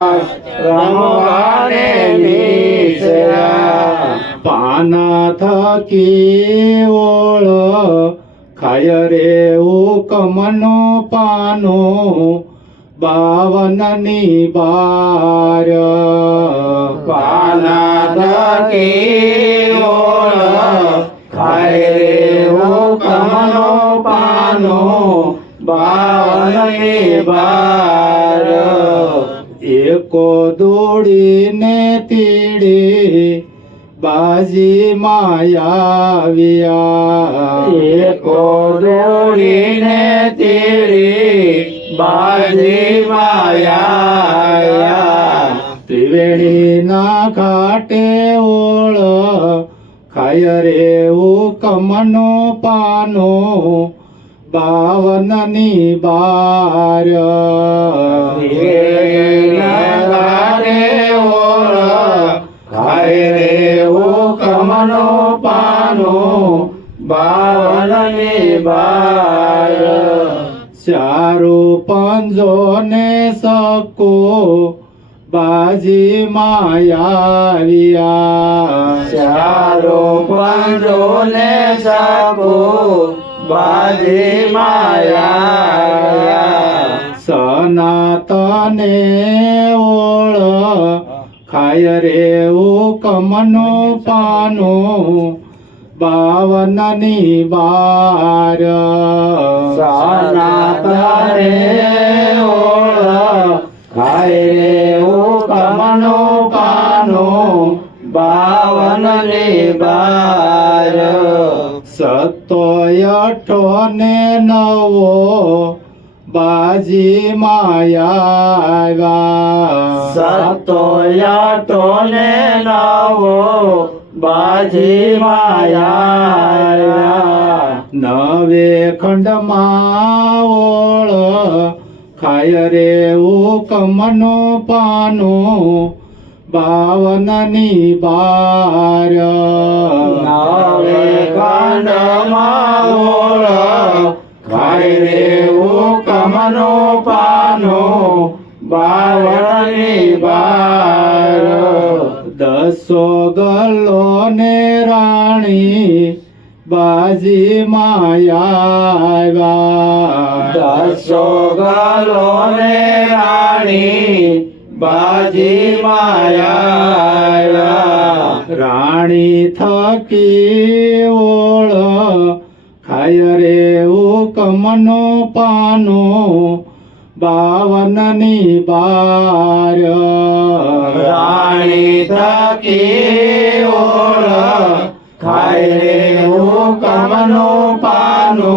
રમવાને નીસર્યા પાના થકી ઓળ, ખાય રે કમનો પાનો, બાવનની બાર. પાના થકી ઓળ, ખાય રે કમનો પાનો, બાવનની બાર. એકો દોડીને તીડી બાજી માયાવ્યા એકો દોડીને તીડી બાજી માયા ત્રિવેણીના ઘાટે ઓળ ખાય રે કમનો પાનો. બાવનની બાર. ખાય રે હુકમનો પાનો. બાવનની બાર. ચારો પંજો ને સકો બાજી માયાવ્યા. ચારો પંજો ને સકો બાજી માયા. સનાતને ઓળ ખાય રે કમનો પાનો. બાવનની બાર. સનાતને ઓળ ખાય રે કમનો પાનો. બાવનની બાર. સતોય અઠો ને નવો બાજી માયા સતો યાટો ને નવો બાજી માયા નવે ખંડમાં ઓળ ખાય રે હુકમનો પાનો. બાવનની બાર. નાવે ખંડમાં ઓળ. ખાય રે કમનો પાનો. બાવનની બાર. દસો ગલ્લો ને રાણી બાજી માયા દસો ગલો ને બાજી માયા રાણી થકી ઓળ ખાય રે હુકમનો પાનો બાવનની બાર. રાણી થકી ઓળ ખાય રે હુકમનો પાનો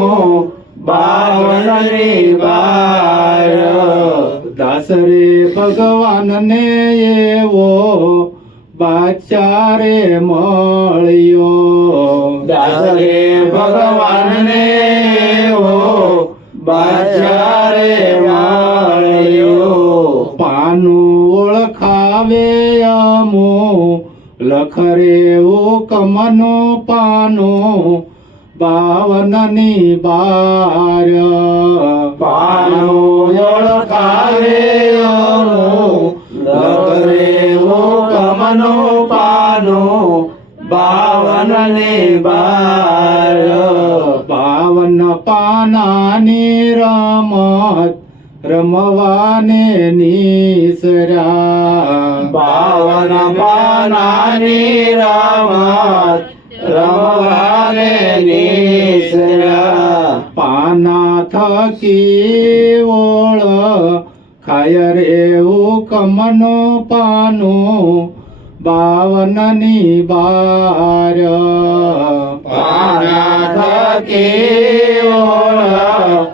બાવનની બાર. દાસરે ભગવાનને એવો બાચારે મળ્યો. દાસરે ભગવાનને એવો બાચારે મળ્યો. પાનું ઓળખાવે અમો લખરે હુકમનો પાનો બાવનની બાર. પાનો ઓળખાવે અમો બાવનને બાર. બાવન પાનાની રમત રમવાને નિસરા. બાવન પાનાની રમત રમવાને નિસરા. પાના થકી ઓળ ખાય રે હુકમનો પાનો બાવનની બાર. પાના થકી ઓળ